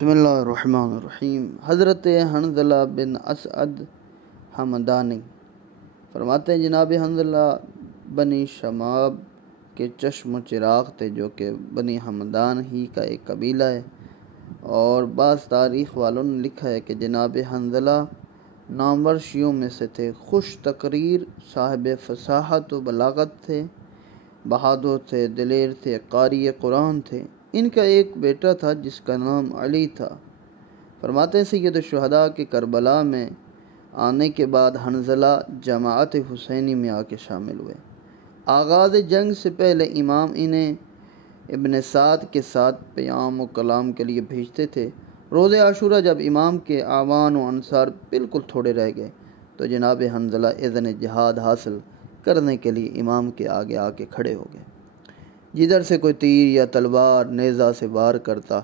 بسم اللہ الرحمن الرحیم۔ حضرت حنظلہ بن اسعد حمدانی فرماتے ہیں جناب حنظلہ بنی شماب کے چشم و چراغ تھے، جو کہ بنی حمدان ہی کا ایک قبیلہ ہے، اور بعض تاریخ والوں نے لکھا ہے کہ جناب حنظلہ نامور شیعوں میں سے تھے، خوش تقریر، صاحب فصاحت و بلاغت تھے، بہادر تھے، دلیر تھے، قاری قرآن تھے۔ ان کا ایک بیٹا تھا جس کا نام علی تھا۔ فرماتے ہیں سید الشہداء کے کربلا میں آنے کے بعد حنظلہ جماعت حسینی میں آ کے شامل ہوئے۔ آغاز جنگ سے پہلے امام انہیں ابن سعد کے ساتھ پیام و کلام کے لیے بھیجتے تھے۔ روز عاشورہ جب امام کے اعوان و انصار بالکل تھوڑے رہ گئے تو جناب حنظلہ اذن جہاد حاصل کرنے کے لیے امام کے آگے آ کے کھڑے ہو گئے۔ جدھر سے کوئی تیر یا تلوار نیزہ سے وار کرتا،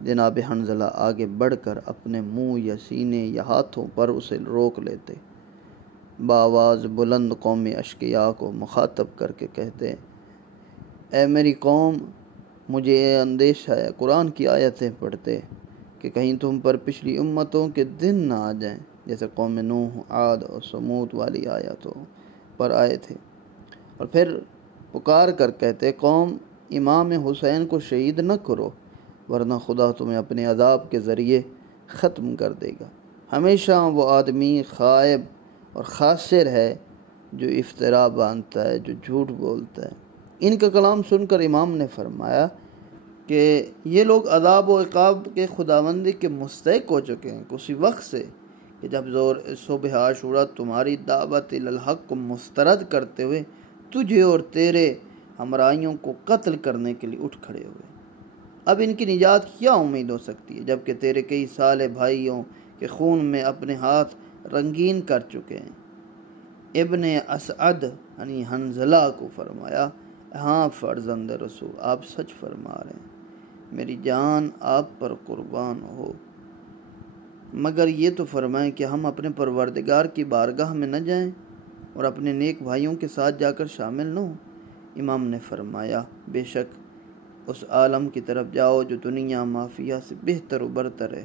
جناب حنظلہ آگے بڑھ کر اپنے منہ یا سینے یا ہاتھوں پر اسے روک لیتے، بآواز بلند قوم اشقیاء کو مخاطب کر کے کہتے: اے میری قوم، مجھے یہ اندیشہ ہے، قرآن کی آیتیں پڑھتے کہ کہیں تم پر پچھلی امتوں کے دن نہ آ جائیں، جیسے قوم نوح، عاد اور سمود والی آیتوں پر آئے تھے، اور پھر پکار کر کہتے: قوم، امام حسین کو شہید نہ کرو، ورنہ خدا تمہیں اپنے عذاب کے ذریعے ختم کر دے گا۔ ہمیشہ وہ آدمی خائب اور خاسر ہے جو افطرا باندھتا ہے، جو جھوٹ بولتا ہے۔ ان کا کلام سن کر امام نے فرمایا کہ یہ لوگ عذاب و عقاب کے خداوندی کے مستحق ہو چکے ہیں، اسی وقت سے کہ جب صبح عاشورہ تمہاری دعوت الحق کو مسترد کرتے ہوئے تجھے اور تیرے ہمراہیوں کو قتل کرنے کے لیے اٹھ کھڑے ہوئے۔ اب ان کی نجات کیا امید ہو سکتی ہے، جبکہ تیرے کئی سالے بھائیوں کے خون میں اپنے ہاتھ رنگین کر چکے ہیں۔ ابن اسعد یعنی حنظلہ کو فرمایا: ہاں فرزند رسول، آپ سچ فرما رہے ہیں، میری جان آپ پر قربان ہو، مگر یہ تو فرمائیں کہ ہم اپنے پروردگار کی بارگاہ میں نہ جائیں اور اپنے نیک بھائیوں کے ساتھ جا کر شامل نہ ہوں۔ امام نے فرمایا: بے شک اس عالم کی طرف جاؤ جو دنیا مافیہ سے بہتر و برتر ہے،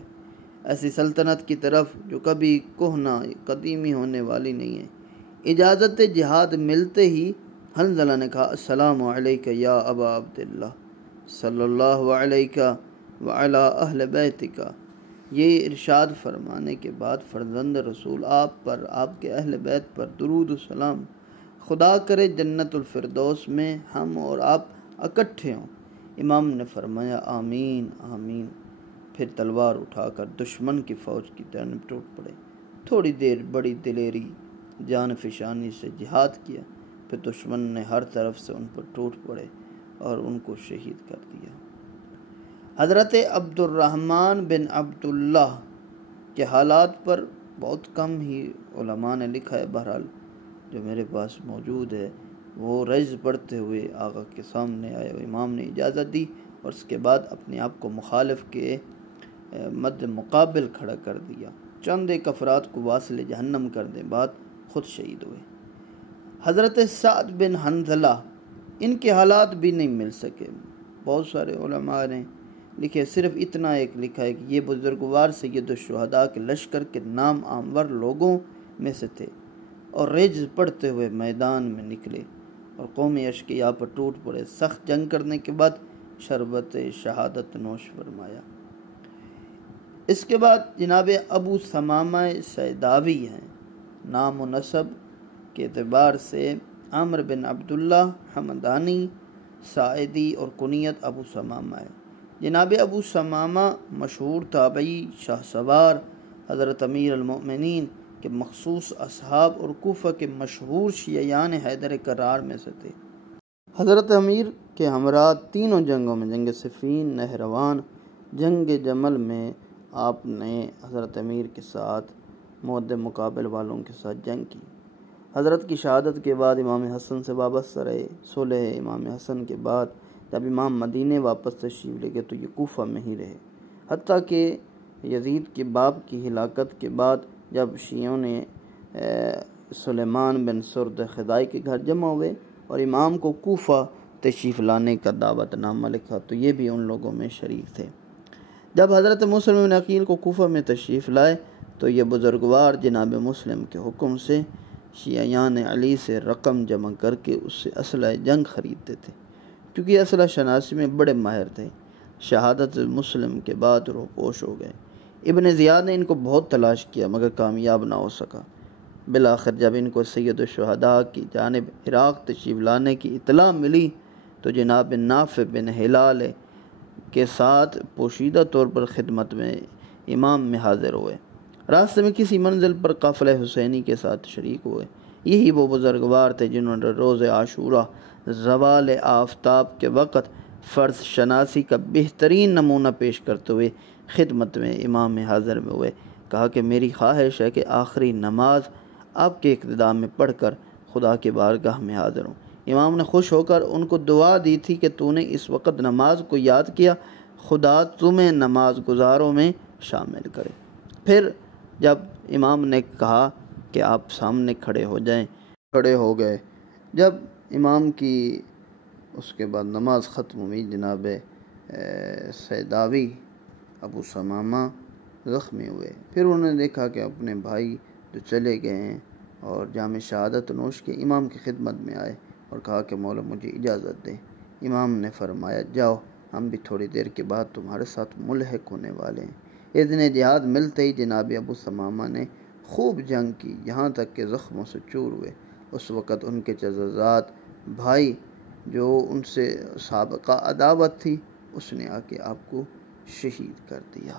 ایسی سلطنت کی طرف جو کبھی کہنا قدیمی ہونے والی نہیں ہے۔ اجازت جہاد ملتے ہی حنظلہ نے کہا: السلام علیک یا ابا عبداللہ، صلی اللہ علیہ وعلی اہل بیتک۔ یہ ارشاد فرمانے کے بعد فرزند رسول آپ پر، آپ کے اہل بیت پر درود و سلام، خدا کرے جنت الفردوس میں ہم اور آپ اکٹھے ہوں۔ امام نے فرمایا: آمین آمین۔ پھر تلوار اٹھا کر دشمن کی فوج کی جانب ٹوٹ پڑے۔ تھوڑی دیر بڑی دلیری، جان فشانی سے جہاد کیا، پھر دشمن نے ہر طرف سے ان پر ٹوٹ پڑے اور ان کو شہید کر دیا۔ حضرت عبد الرحمن بن عبداللہ کے حالات پر بہت کم ہی علماء نے لکھا ہے، بہرحال جو میرے پاس موجود ہے وہ رجز پڑھتے ہوئے آقا کے سامنے آئے اور امام نے اجازت دی، اور اس کے بعد اپنے آپ کو مخالف کے مد مقابل کھڑا کر دیا، چند ایک افراد کو واصل جہنم کرنے بعد خود شہید ہوئے۔ حضرت سعد بن حنظلہ، ان کے حالات بھی نہیں مل سکے، بہت سارے علماء نے لکھے، صرف اتنا ایک لکھا ہے کہ یہ بزرگوار سید الشہداء کے لشکر کے نام آمور لوگوں میں سے تھے، اور رجز پڑھتے ہوئے میدان میں نکلے اور قوم اشقیاء پر ٹوٹ پڑے۔ سخت جنگ کرنے کے بعد شربت شہادت نوش فرمایا۔ اس کے بعد جناب ابو ثمامہ سیداوی ہیں، نام و نسب کے اعتبار سے عمرو بن عبداللہ حمدانی ساعدی اور کنیت ابو ثمامہ ہے۔ جناب ابو ثمامہ مشہور تابعی، شاہ سوار، حضرت امیر المؤمنین کے مخصوص اصحاب اور کوفہ کے مشہور شیعیان حیدر کرار میں سے تھے۔ حضرت امیر کے ہمراہ تینوں جنگوں میں، جنگ صفین، نہروان، جنگ جمل میں آپ نے حضرت امیر کے ساتھ مود مقابل والوں کے ساتھ جنگ کی۔ حضرت کی شہادت کے بعد امام حسن سے وابستہ رہے۔ صلح امام حسن کے بعد جب امام مدینے واپس تشریف لے گئے تو یہ کوفہ میں ہی رہے، حتیٰ کہ یزید کے باپ کی ہلاکت کے بعد جب شیعوں نے سلیمان بن سرد خدائی کے گھر جمع ہوئے اور امام کو کوفہ تشریف لانے کا دعوت نامہ لکھا تو یہ بھی ان لوگوں میں شریک تھے۔ جب حضرت مسلم بن عقیل کو کوفہ میں تشریف لائے تو یہ بزرگوار جناب مسلم کے حکم سے شیعیان علی سے رقم جمع کر کے اس سے اسلحہ جنگ خریدتے تھے، کیونکہ اسلحہ شناسی میں بڑے ماہر تھے۔ شہادت مسلم کے بعد روپوش ہو گئے۔ ابن زیاد نے ان کو بہت تلاش کیا مگر کامیاب نہ ہو سکا۔ بالآخر جب ان کو سید الشہداء کی جانب عراق تشریف لانے کی اطلاع ملی تو جناب نافع بن ہلال کے ساتھ پوشیدہ طور پر خدمت میں امام میں حاضر ہوئے۔ راستے میں کسی منزل پر قافلہ حسینی کے ساتھ شریک ہوئے۔ یہی وہ بزرگوار تھے جنہوں نے روز عاشوراء زوال آفتاب کے وقت فرض شناسی کا بہترین نمونہ پیش کرتے ہوئے خدمت میں امام میں حاضر میں ہوئے۔ کہا کہ میری خواہش ہے کہ آخری نماز آپ کے اقتداء میں پڑھ کر خدا کے بارگاہ میں حاضر ہوں۔ امام نے خوش ہو کر ان کو دعا دی تھی کہ تو نے اس وقت نماز کو یاد کیا، خدا تمہیں نماز گزاروں میں شامل کرے۔ پھر جب امام نے کہا کہ آپ سامنے کھڑے ہو جائیں، کھڑے ہو گئے۔ جب امام کی اس کے بعد نماز ختم ہوئی، جناب سیداوی ابو ثمامہ زخمی ہوئے۔ پھر انہوں نے دیکھا کہ اپنے بھائی جو چلے گئے ہیں اور جام شہادت نوش کے امام کی خدمت میں آئے اور کہا کہ مولا مجھے اجازت دیں۔ امام نے فرمایا جاؤ، ہم بھی تھوڑی دیر کے بعد تمہارے ساتھ ملحق ہونے والے ہیں۔ اذن جہاد ملتے ہی جناب ابو ثمامہ نے خوب جنگ کی، یہاں تک کہ زخموں سے چور ہوئے۔ اس وقت ان کے چچزاد بھائی جو ان سے سابقہ عداوت تھی، اس نے آ کے آپ کو شہید کر دیا۔